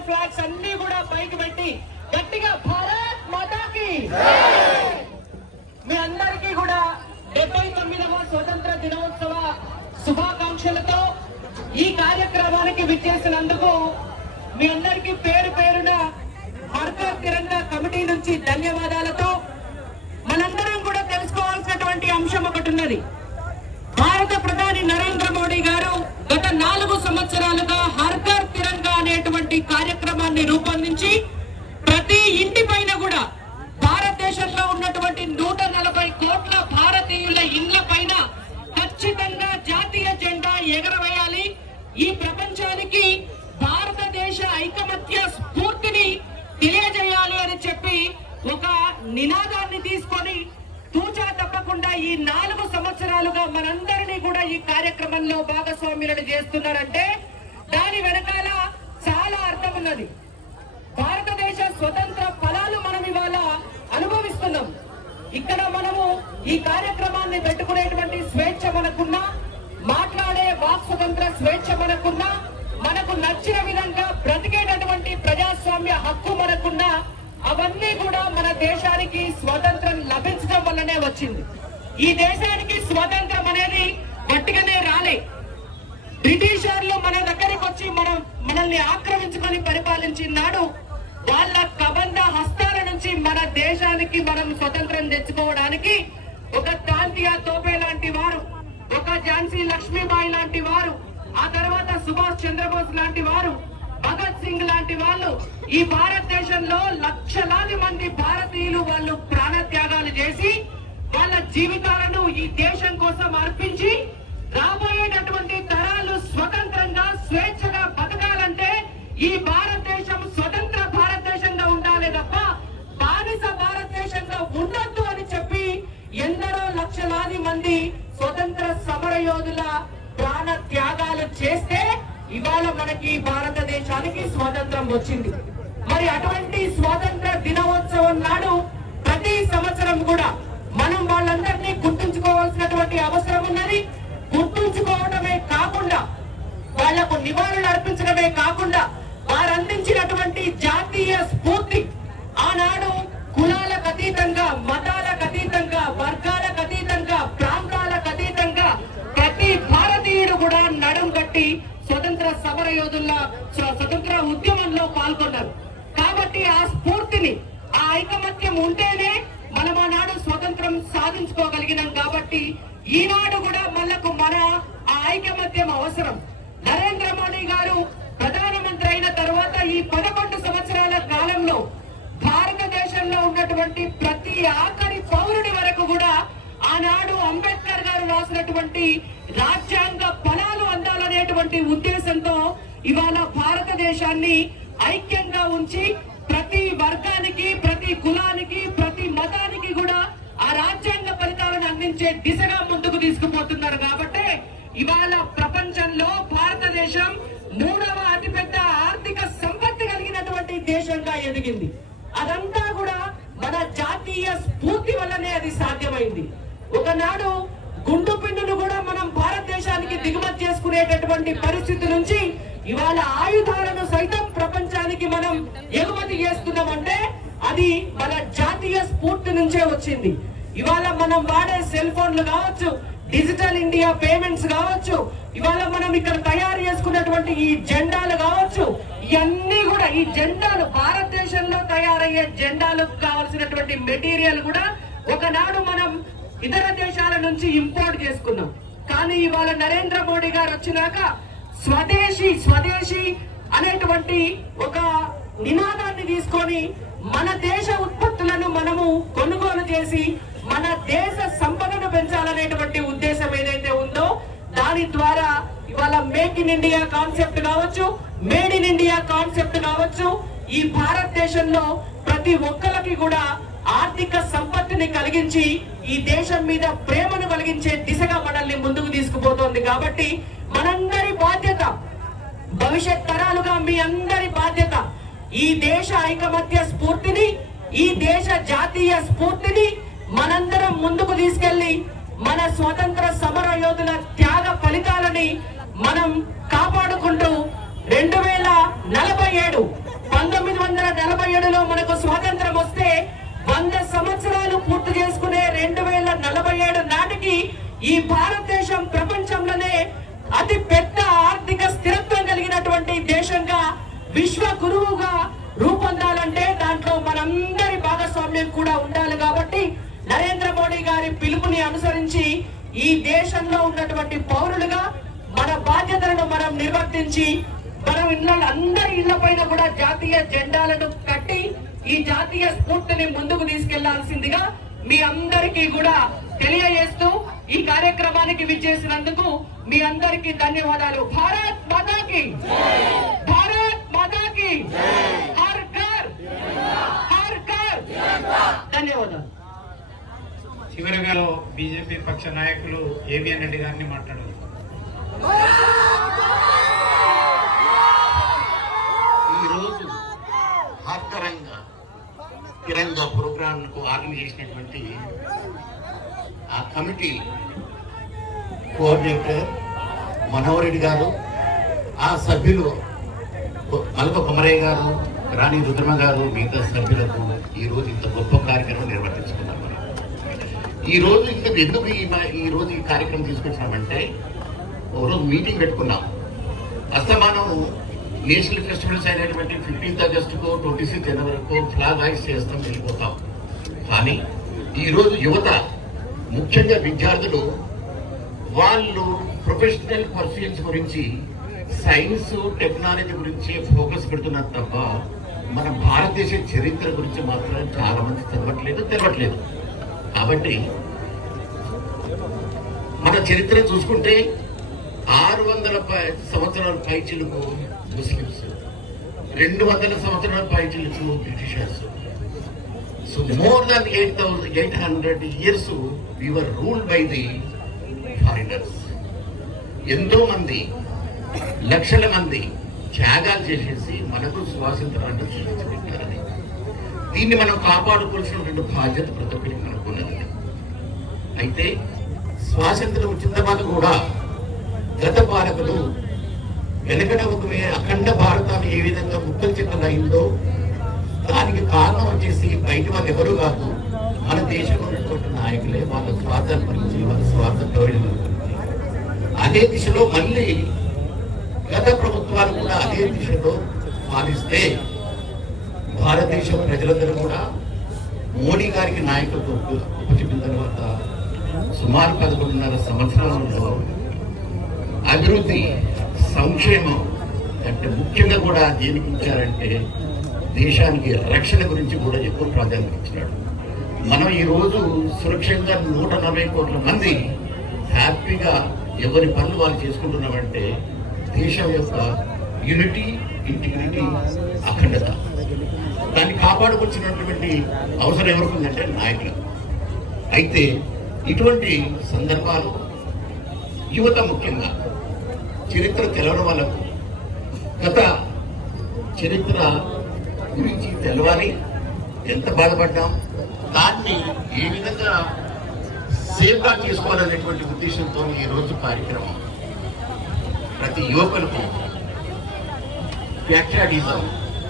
National flags అన్ని కూడా పైకి పెట్టి గట్టిగా భారత్ మాతాకి మీ అందరికీ కూడా 79వ స్వతంత్ర దినోత్సవ శుభాకాంక్షలతో ఈ కార్యక్రమానికి విచ్చేసినందుకు మీ అందరికీ పేరు పేరున హర్ ఘర్ తిరంగా కమిటీ నుంచి ధన్యవాదాలతో మనందరం కూడా తెలుసుకోవాల్సినటువంటి అంశం ఒకటి ఉన్నది. భారత ప్రధాని నరేంద్ర మోడీ గారు గత 4 సంవత్సరాలుగా హర్ ఘర్ తిరంగా అనేటువంటి కార్యక్రమాన్ని రూపొందించి ప్రతి ఇంటి పైన కూడా భారతదేశంలో ఉన్నటువంటి 140 కోట్ల భారతీయుల ఇండ్ల పైన ఖచ్చితంగా జాతీయ జెండా ఎగరవేయాలి. ఈ ప్రపంచానికి భారతదేశ ఐకమత్య స్ఫూర్తిని తెలియజేయాలి అని చెప్పి ఒక నినాదాన్ని తీసుకొని తూచా తప్పకుండా ఈ 4 సంవత్సరాలుగా మనందరినీ కూడా ఈ కార్యక్రమంలో భాగస్వామ్యులను చేస్తున్నారంటే దాని వెనకాల చాలా అర్థం ఉన్నది. భారతదేశ స్వతంత్ర ఫలాలు మనం ఇవాళ అనుభవిస్తున్నాం. ఇక్కడ మనము ఈ కార్యక్రమాన్ని పెట్టుకునేటువంటి స్వేచ్ఛ మనకున్నా, మాట్లాడే వాక్ స్వతంత్ర స్వేచ్ఛ మనకున్నా, మనకు నచ్చిన విధంగా బ్రతికేటటువంటి ప్రజాస్వామ్య హక్కు మనకున్నా, అవన్నీ కూడా మన దేశానికి స్వతంత్రం లభించడం వల్లనే వచ్చింది. ఈ దేశానికి స్వతంత్రం అనేది గట్టిగానే రాలే. బ్రిటిషర్లు మన దగ్గరికి వచ్చి మనల్ని ఆక్రమించుకొని పరిపాలించినాడు. వాళ్ళ కబంధ హస్తాల నుంచి మన దేశానికి మనం స్వతంత్రం తెచ్చుకోవడానికి ఒక తాంతియా తోపే లాంటి వారు, ఒక ఝాన్సీ లక్ష్మీబాయి లాంటి వారు, ఆ తర్వాత సుభాష్ చంద్రబోస్ లాంటి వారు, భగత్ సింగ్ లాంటి వాళ్ళు ఈ భారతదేశంలో లక్షలాది మంది భారతీయులు వాళ్ళు ప్రాణత్యాగాలు చేసి వాళ్ళ జీవితాలను ఈ దేశం కోసం అర్పించి రాబోయేటటువంటి తరాలు స్వతంత్రంగా స్వేచ్ఛగా బతకాలంటే ఈ భారతదేశం స్వతంత్ర భారతదేశంగా ఉండాలి తప్ప బానిస భారతదేశంగా ఉండొద్దు అని చెప్పి ఎందరో లక్షలాది మంది స్వతంత్ర సమర యోధుల ప్రాణ త్యాగాలు చేస్తే ఇవాళ మనకి భారతదేశానికి స్వాతంత్రం వచ్చింది. మరి అటువంటి స్వాతంత్ర దినోత్సవం నాడు ప్రతి సంవత్సరం కూడా మనం వాళ్ళందరినీ గుర్తుంచుకోవాల్సినటువంటి అవసరం ఉన్నది. గుర్తుంచుకోవడమే కాకుండా వాళ్లకు నివాళులు అర్పించడమే కాకుండా వారు అందించినటువంటి జాతీయ స్ఫూర్తి ఆనాడు కులాలకు అతీతంగా, మతాలకు అతీతంగా, వర్గాలకు అతీతంగా, ప్రాంతాలకు అతీతంగా ప్రతి భారతీయుడు కూడా నడుం కట్టి స్వతంత్ర సమర యోధుల స్వతంత్ర ఉద్యమంలో పాల్గొన్నారు. కాబట్టి ఆ స్ఫూర్తిని, ఆ ఐకమత్యం ఉంటేనే మనం ఆనాడు స్వతంత్రం సాధించుకోగలిగినాం. కాబట్టి ఈనాడు కూడా మనకు ఆ ఐకమత్యం అవసరం. నరేంద్ర మోడీ గారు ప్రధానమంత్రి అయిన తర్వాత ఈ 11 సంవత్సరాల కాలంలో భారతదేశంలో ఉన్నటువంటి ప్రతి ఆఖరి పౌరుడి వరకు కూడా ఆనాడు అంబేద్కర్ గారు రాసినటువంటి రాజ్యాంగ ఫలాలు అందాలనేటువంటి ఉద్దేశంతో ఇవాళ భారతదేశాన్ని ఐక్యంగా ఉంచి ప్రతి వర్గానికి, ప్రతి కులానికి, ప్రతి మతానికి కూడా ఆ రాజ్యాంగ ఫలితాలను అందించే దిశగా ముందుకు తీసుకుపోతున్నారు. కాబట్టి ఇవాళ ప్రపంచంలో భారతదేశం 3వ అతిపెద్ద ఆర్థిక సంపత్తి కలిగినటువంటి దేశంగా ఎదిగింది. అదంతా కూడా మన జాతీయ స్ఫూర్తి వల్లనే అది సాధ్యమైంది. ఒకనాడు గుండు పిండును కూడా మనం భారతదేశానికి దిగుమతి చేసుకునేటటువంటి పరిస్థితి నుంచి ఇవాళ ఆయుధాలను సైతం ప్రపంచానికి మనం ఎగుమతి చేస్తున్నామంటే అది మన జాతీయ స్ఫూర్తి నుంచే వచ్చింది. ఇవాళ మనం వాడే సెల్ ఫోన్లు కావచ్చు, డిజిటల్ ఇండియా పేమెంట్స్ కావచ్చు, ఇవాళ మనం ఇక్కడ తయారు చేసుకున్నటువంటి ఈ జెండాలు కావచ్చు, ఇవన్నీ కూడా ఈ జెండాలు భారతదేశంలో తయారయ్యే జెండాలకు కావాల్సినటువంటి మెటీరియల్ కూడా ఒకనాడు మనం ఇతర దేశాల నుంచి ఇంపోర్ట్ చేసుకున్నాం. కానీ ఇవాళ నరేంద్ర మోడీ గారు వచ్చినాక స్వదేశీ అనేటువంటి ఒక నినాదాన్ని తీసుకొని మన దేశ ఉత్పత్తులను మనము కొనుగోలు చేసి మన దేశ సంపదను పెంచాలనేటువంటి ఉద్దేశం ఏదైతే ఉందో దాని ద్వారా ఇవాళ మేక్ ఇన్ ఇండియా కాన్సెప్ట్ కావచ్చు, మేడ్ ఇన్ ఇండియా కాన్సెప్ట్ కావచ్చు, ఈ భారతదేశంలో ప్రతి ఒక్కరికి కూడా ఆర్థిక సంపత్తిని కలిగించి ఈ దేశం మీద ప్రేమను కలిగించే దిశగా మనల్ని ముందుకు తీసుకుపోతోంది. కాబట్టి మనందరి బాధ్యత, భవిష్యత్ తరాలుగా మీ అందరి బాధ్యత ఈ దేశ ఐకమత్య స్ఫూర్తిని, ఈ దేశ జాతీయ స్ఫూర్తిని మనందరం ముందుకు తీసుకెళ్లి మన స్వతంత్ర సమర యోధుల త్యాగ ఫలితాలని మనం కాపాడుకుంటూ 2047 1947లో మనకు స్వాతంత్రం వస్తే 100 సంవత్సరాలు పూర్తి చేసుకునే 2047 నాటికి ఈ భారతదేశం ప్రపంచంలోనే అతి పెద్ద ఆర్థిక స్థిరత్వం కలిగినటువంటి దేశంగా విశ్వ గురువుగా రూపొందాలంటే దాంట్లో మనందరి భాగస్వామ్యం కూడా ఉండాలి. కాబట్టి నరేంద్ర మోడీ గారి పిలుపుని అనుసరించి ఈ దేశంలో ఉన్నటువంటి పౌరులుగా మన బాధ్యతలను మనం నిర్వర్తించి మనం అందరి ఇళ్ల పైన కూడా జాతీయ జెండాలను కట్టి ఈ జాతీయ స్ఫూర్తిని ముందుకు తీసుకెళ్లాల్సిందిగా మీ అందరికీ కూడా తెలియజేస్తూ ఈ కార్యక్రమానికి విచ్చేసినందుకు మీ అందరికీ ధన్యవాదాలు. భారత్ మాతాకి, భారత్ మాతాకి, హర్ ఘర్ హర్ ఘర్. ధన్యవాదాలు. చివరిగా బీజేపీ పక్ష నాయకులు ఏవిఎన్ రెడ్డి గారిని మాట్లాడారు. ఈరోజు ఆర్థరంగా తిరంగా ప్రోగ్రామ్ కు ఆర్గనైజ్ చేసినటువంటి ఆ కమిటీ కోఆర్డినేటర్ మనోహర్ రెడ్డి గారు, ఆ సభ్యులు మల్క కొమరయ్య గారు, రాణి రుద్రమ గారు, మిగతా సభ్యులకు ఈరోజు ఇంత గొప్ప కార్యక్రమం నిర్వర్తించుకున్నాం. ఈ రోజు ఎందుకు ఈ రోజు ఈ కార్యక్రమం తీసుకొచ్చినామంటే, ఓ రోజు మీటింగ్ పెట్టుకున్నాం. అస్తమానం నేషనల్ ఫెస్టివల్స్ అయినటువంటి 15th ఆగస్టుకో 26 జనవరికో ఫ్లాగ్ హాయిస్ట్ చేస్తాం, వెళ్ళిపోతాం. కానీ ఈరోజు యువత, ముఖ్యంగా విద్యార్థులు, వాళ్ళు ప్రొఫెషనల్ పర్సూయన్స్ గురించి, సైన్స్ టెక్నాలజీ గురించి ఫోకస్ పెడుతున్నారు తప్ప మన భారతదేశ చరిత్ర గురించి మాత్రం చాలా మంది తెలవట్లేదు. కాబట్టి మన చరిత్ర చూసుకుంటే 600 సంవత్సరాల పైచిలకు ముస్లిమ్స్, 200 సంవత్సరాల పైచిలకు Britishers. So more than 800 years we were ruled by the foreigners. ఎంతో మంది, లక్షల మంది త్యాగాలు చేసేసి మనకు స్వాతంత్రాన్ని సృష్టించబెట్టారని, దీన్ని మనం కాపాడుకోవాల్సినటువంటి బాధ్యత ప్రతి ఒక్కరికి మనకున్నది. అయితే స్వాతంత్రం వచ్చిన తర్వాత కూడా గత పాలకులు వెనకడ అఖండ భారతాన్ని ఏ విధంగా ముక్కలు చెక్కలు అయిందో దానికి కారణం వచ్చేసి బయట వాళ్ళు ఎవరు కాదు, మన దేశంలో ఉన్నటువంటి నాయకులే. వాళ్ళ స్వార్థాల గురించి, వాళ్ళ స్వార్థ ప్రయోజనం గురించి అదే దిశలో మళ్ళీ గత ప్రభుత్వాలు కూడా అదే దిశలో పాలిస్తే భారతదేశ ప్రజలందరూ కూడా మోడీ గారికి నాయకత్వం ఉపచూపిన తర్వాత సుమారు 11.5 సంవత్సరాలలో అభివృద్ధి, సంక్షేమం అంటే ముఖ్యంగా కూడా దేనికి ఇచ్చారంటే దేశానికి రక్షణ గురించి కూడా ఎక్కువ ప్రాధాన్యత ఇచ్చినాడు. మనం ఈరోజు సురక్షితంగా 140 కోట్ల మంది హ్యాపీగా ఎవరి పనులు వాళ్ళు చేసుకుంటున్నామంటే దేశం యొక్క యూనిటీ, ఇంటిగ్రిటీ, అఖండత, దాన్ని కాపాడుకొచ్చినటువంటి అవసరం ఎవరికి ఉందంటే నాయకులు. అయితే ఇటువంటి సందర్భాలు యువత ముఖ్యంగా చరిత్ర తెలవడం వాళ్ళకు గత చరిత్ర గురించి తెలవాలి, ఎంత బాధపడ్డాం, దాన్ని ఏ విధంగా సేఫ్ గార్డ్ చేసుకోవాలనేటువంటి ఉద్దేశంతో ఈరోజు కార్యక్రమం ప్రతి యువకులకు ప్యాట్రియాటిజం